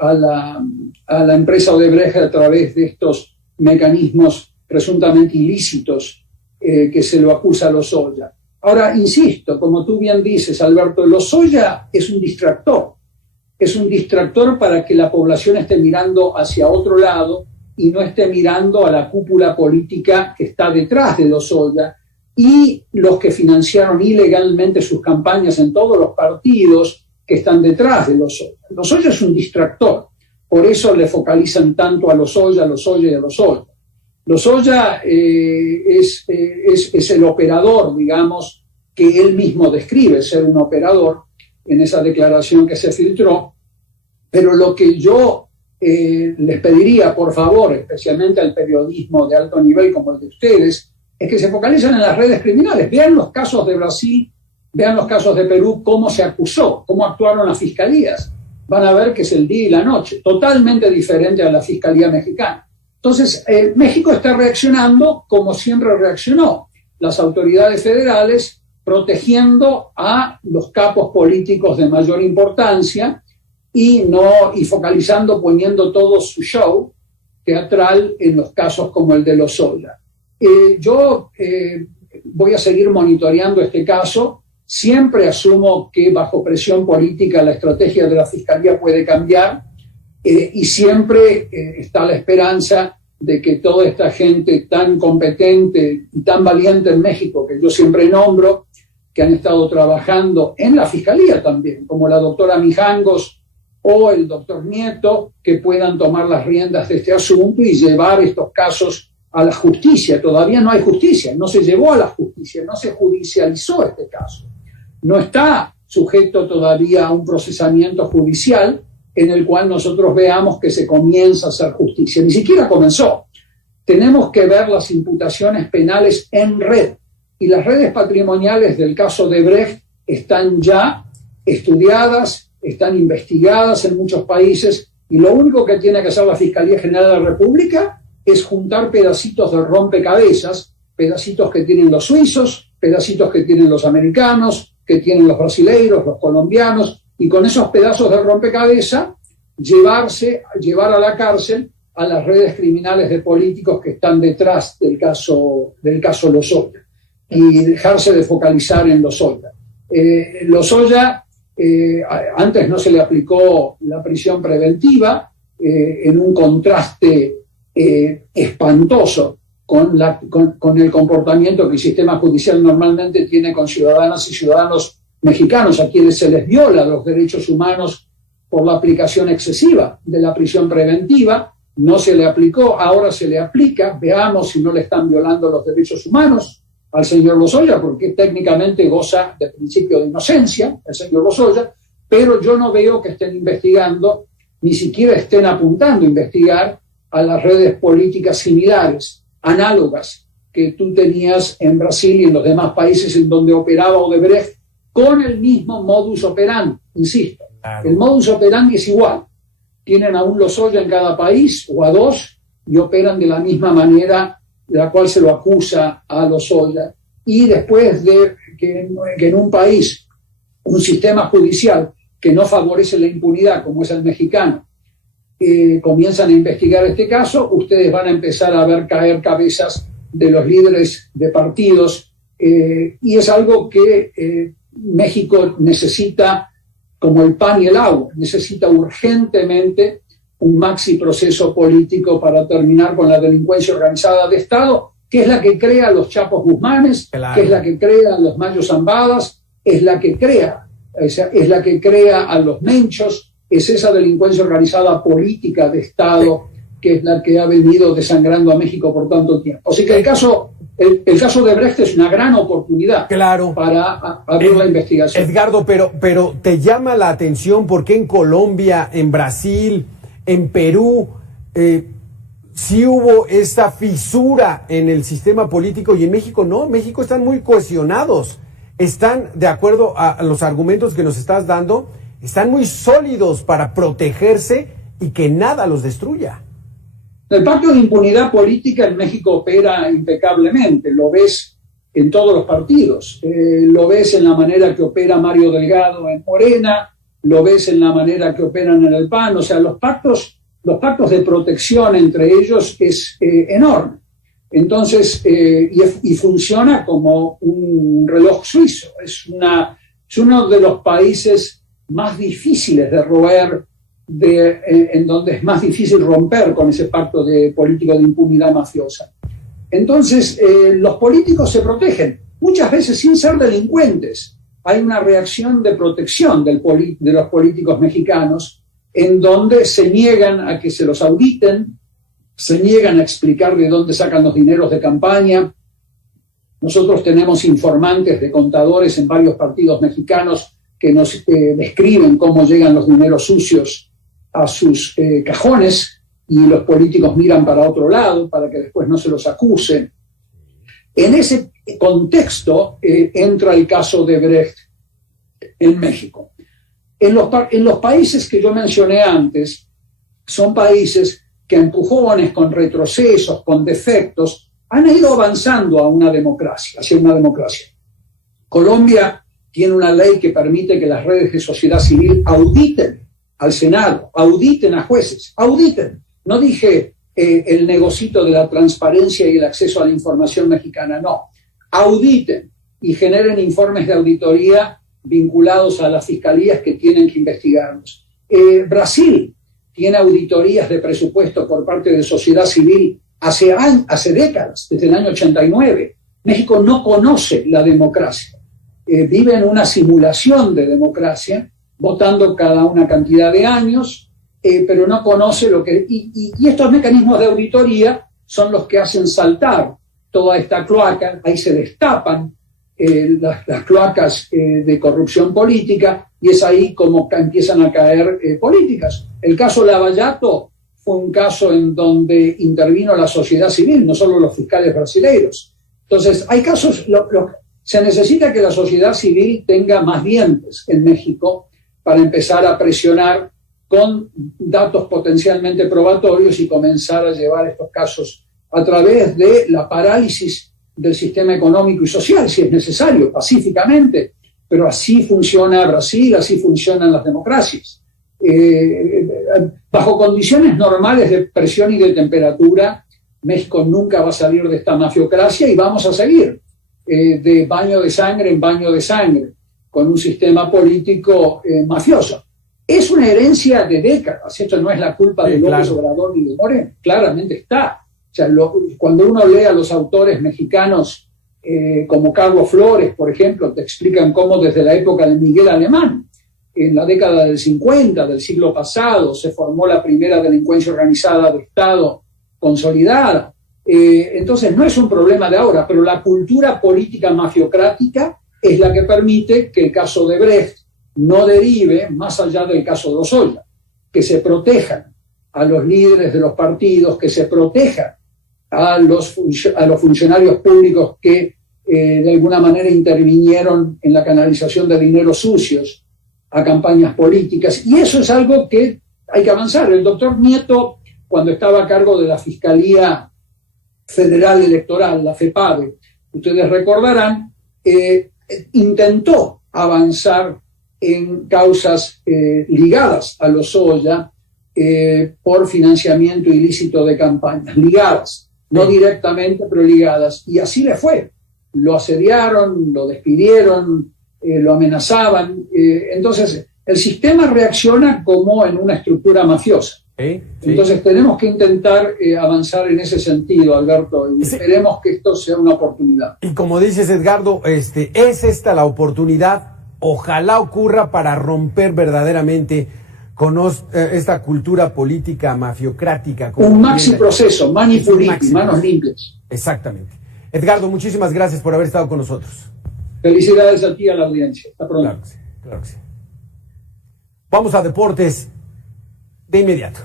a la empresa Odebrecht a través de estos mecanismos presuntamente ilícitos que se lo acusa a Lozoya. Ahora, insisto, como tú bien dices, Alberto, Lozoya es un distractor. Es un distractor para que la población esté mirando hacia otro lado y no esté mirando a la cúpula política que está detrás de Lozoya y los que financiaron ilegalmente sus campañas en todos los partidos que están detrás de Lozoya. Lozoya es un distractor. Por eso le focalizan tanto a Lozoya y a Lozoya. Lozoya es el operador, digamos, que él mismo describe ser un operador en esa declaración que se filtró, pero lo que yo les pediría, por favor, especialmente al periodismo de alto nivel como el de ustedes, es que se focalicen en las redes criminales. Vean los casos de Brasil, vean los casos de Perú, cómo se acusó, cómo actuaron las fiscalías. Van a ver que es el día y la noche, totalmente diferente a la Fiscalía mexicana. Entonces, México está reaccionando como siempre reaccionó. Las autoridades federales protegiendo a los capos políticos de mayor importancia y focalizando, poniendo todo su show teatral en los casos como el de Lozoya. Yo voy a seguir monitoreando este caso. Siempre asumo que bajo presión política la estrategia de la Fiscalía puede cambiar y siempre está la esperanza de que toda esta gente tan competente y tan valiente en México, que yo siempre nombro, que han estado trabajando en la Fiscalía también, como la doctora Mijangos o el doctor Nieto, que puedan tomar las riendas de este asunto y llevar estos casos a la justicia. Todavía no hay justicia, no se llevó a la justicia, no se judicializó este caso. No está sujeto todavía a un procesamiento judicial en el cual nosotros veamos que se comienza a hacer justicia. Ni siquiera comenzó. Tenemos que ver las imputaciones penales en red. Y las redes patrimoniales del caso de Brecht están ya estudiadas, están investigadas en muchos países, y lo único que tiene que hacer la Fiscalía General de la República es juntar pedacitos de rompecabezas, pedacitos que tienen los suizos, pedacitos que tienen los americanos, que tienen los brasileiros, los colombianos, y con esos pedazos de rompecabezas llevar a la cárcel a las redes criminales de políticos que están detrás del caso Lozoya y dejarse de focalizar en Lozoya. Lozoya, antes no se le aplicó la prisión preventiva en un contraste espantoso con el comportamiento que el sistema judicial normalmente tiene con ciudadanas y ciudadanos mexicanos, a quienes se les viola los derechos humanos por la aplicación excesiva de la prisión preventiva. No se le aplicó, ahora se le aplica. Veamos si no le están violando los derechos humanos al señor Lozoya, porque técnicamente goza del principio de inocencia el señor Lozoya, pero yo no veo que estén investigando, ni siquiera estén apuntando a investigar a las redes políticas similares, análogas, que tú tenías en Brasil y en los demás países en donde operaba Odebrecht, con el mismo modus operandi, insisto. Claro. El modus operandi es igual. Tienen a un Lozoya en cada país o a dos y operan de la misma manera de la cual se lo acusa a Lozoya. Y después de que en un país, un sistema judicial que no favorece la impunidad, como es el mexicano, comienzan a investigar este caso, ustedes van a empezar a ver caer cabezas de los líderes de partidos, y es algo que México necesita como el pan y el agua, necesita urgentemente un maxi proceso político para terminar con la delincuencia organizada de Estado, que es la que crea a los Chapos Guzmanes, claro, que es la que crea a los Mayo Zambadas, es la que crea a los Menchos, es esa delincuencia organizada política de Estado que es la que ha venido desangrando a México por tanto tiempo. Así que el caso de Brecht es una gran oportunidad, claro, para abrir la investigación. Edgardo, pero te llama la atención por qué en Colombia, en Brasil, en Perú, sí hubo esta fisura en el sistema político y en México no. En México están muy cohesionados, están, de acuerdo a los argumentos que nos estás dando, están muy sólidos para protegerse y que nada los destruya. El pacto de impunidad política en México opera impecablemente, lo ves en todos los partidos, lo ves en la manera que opera Mario Delgado en Morena, lo ves en la manera que operan en el PAN, o sea, los pactos de protección entre ellos es enorme. Entonces, y funciona como un reloj suizo. Es uno de los países más difíciles de roer, en donde es más difícil romper con ese pacto de político de impunidad mafiosa. Entonces, los políticos se protegen, muchas veces sin ser delincuentes. Hay una reacción de protección de los políticos mexicanos, en donde se niegan a que se los auditen, se niegan a explicar de dónde sacan los dineros de campaña. Nosotros tenemos informantes de contadores en varios partidos mexicanos que nos describen cómo llegan los dineros sucios a sus cajones, y los políticos miran para otro lado para que después no se los acuse. En ese contexto entra el caso de Brecht en México. En los países que yo mencioné antes, son países que a empujones, con retrocesos, con defectos, han ido avanzando hacia una democracia. Colombia tiene una ley que permite que las redes de sociedad civil auditen al Senado, auditen a jueces, auditen. No dije el negocito de la transparencia y el acceso a la información mexicana, no. Auditen y generen informes de auditoría vinculados a las fiscalías que tienen que investigarlos. Brasil tiene auditorías de presupuesto por parte de sociedad civil hace décadas, desde el año 89. México no conoce la democracia. Vive en una simulación de democracia, votando cada una cantidad de años, pero no conoce lo que... Y estos mecanismos de auditoría son los que hacen saltar toda esta cloaca. Ahí se destapan las cloacas de corrupción política, y es ahí como empiezan a caer políticas. El caso Lavallato fue un caso en donde intervino la sociedad civil, no solo los fiscales brasileños. Entonces, hay casos... Se necesita que la sociedad civil tenga más dientes en México para empezar a presionar con datos potencialmente probatorios y comenzar a llevar estos casos a través de la parálisis del sistema económico y social, si es necesario, pacíficamente. Pero así funciona Brasil, así funcionan las democracias. Bajo condiciones normales de presión y de temperatura, México nunca va a salir de esta mafiocracia, y vamos a seguir de baño de sangre en baño de sangre, con un sistema político mafioso. Es una herencia de décadas. Esto no es la culpa de López Obrador ni de Moreno, claramente está. O sea, cuando uno lee a los autores mexicanos como Carlos Flores, por ejemplo, te explican cómo desde la época de Miguel Alemán, en la década del 50 del siglo pasado, se formó la primera delincuencia organizada de Estado consolidada. Entonces no es un problema de ahora, pero la cultura política mafiocrática es la que permite que el caso de Brecht no derive más allá del caso de Lozoya, que se protejan a los líderes de los partidos, que se protejan a los funcionarios públicos que de alguna manera intervinieron en la canalización de dineros sucios a campañas políticas. Y eso es algo que hay que avanzar. El doctor Nieto, cuando estaba a cargo de la Fiscalía Federal Electoral, la FEPADE, ustedes recordarán, intentó avanzar en causas ligadas a Lozoya por financiamiento ilícito de campañas, ligadas, no directamente, pero ligadas, y así le fue. Lo asediaron, lo despidieron, lo amenazaban. Entonces, el sistema reacciona como en una estructura mafiosa. Sí. Entonces tenemos que intentar avanzar en ese sentido, Alberto, y esperemos que esto sea una oportunidad. Y como dices, Edgardo, es esta la oportunidad. Ojalá ocurra para romper verdaderamente con esta cultura política mafiocrática. Un maxi proceso, mani puliti, manos limpias. Exactamente. Edgardo, muchísimas gracias por haber estado con nosotros. Felicidades a ti y a la audiencia. Hasta pronto. Claro que sí, claro que sí. Vamos a deportes de inmediato.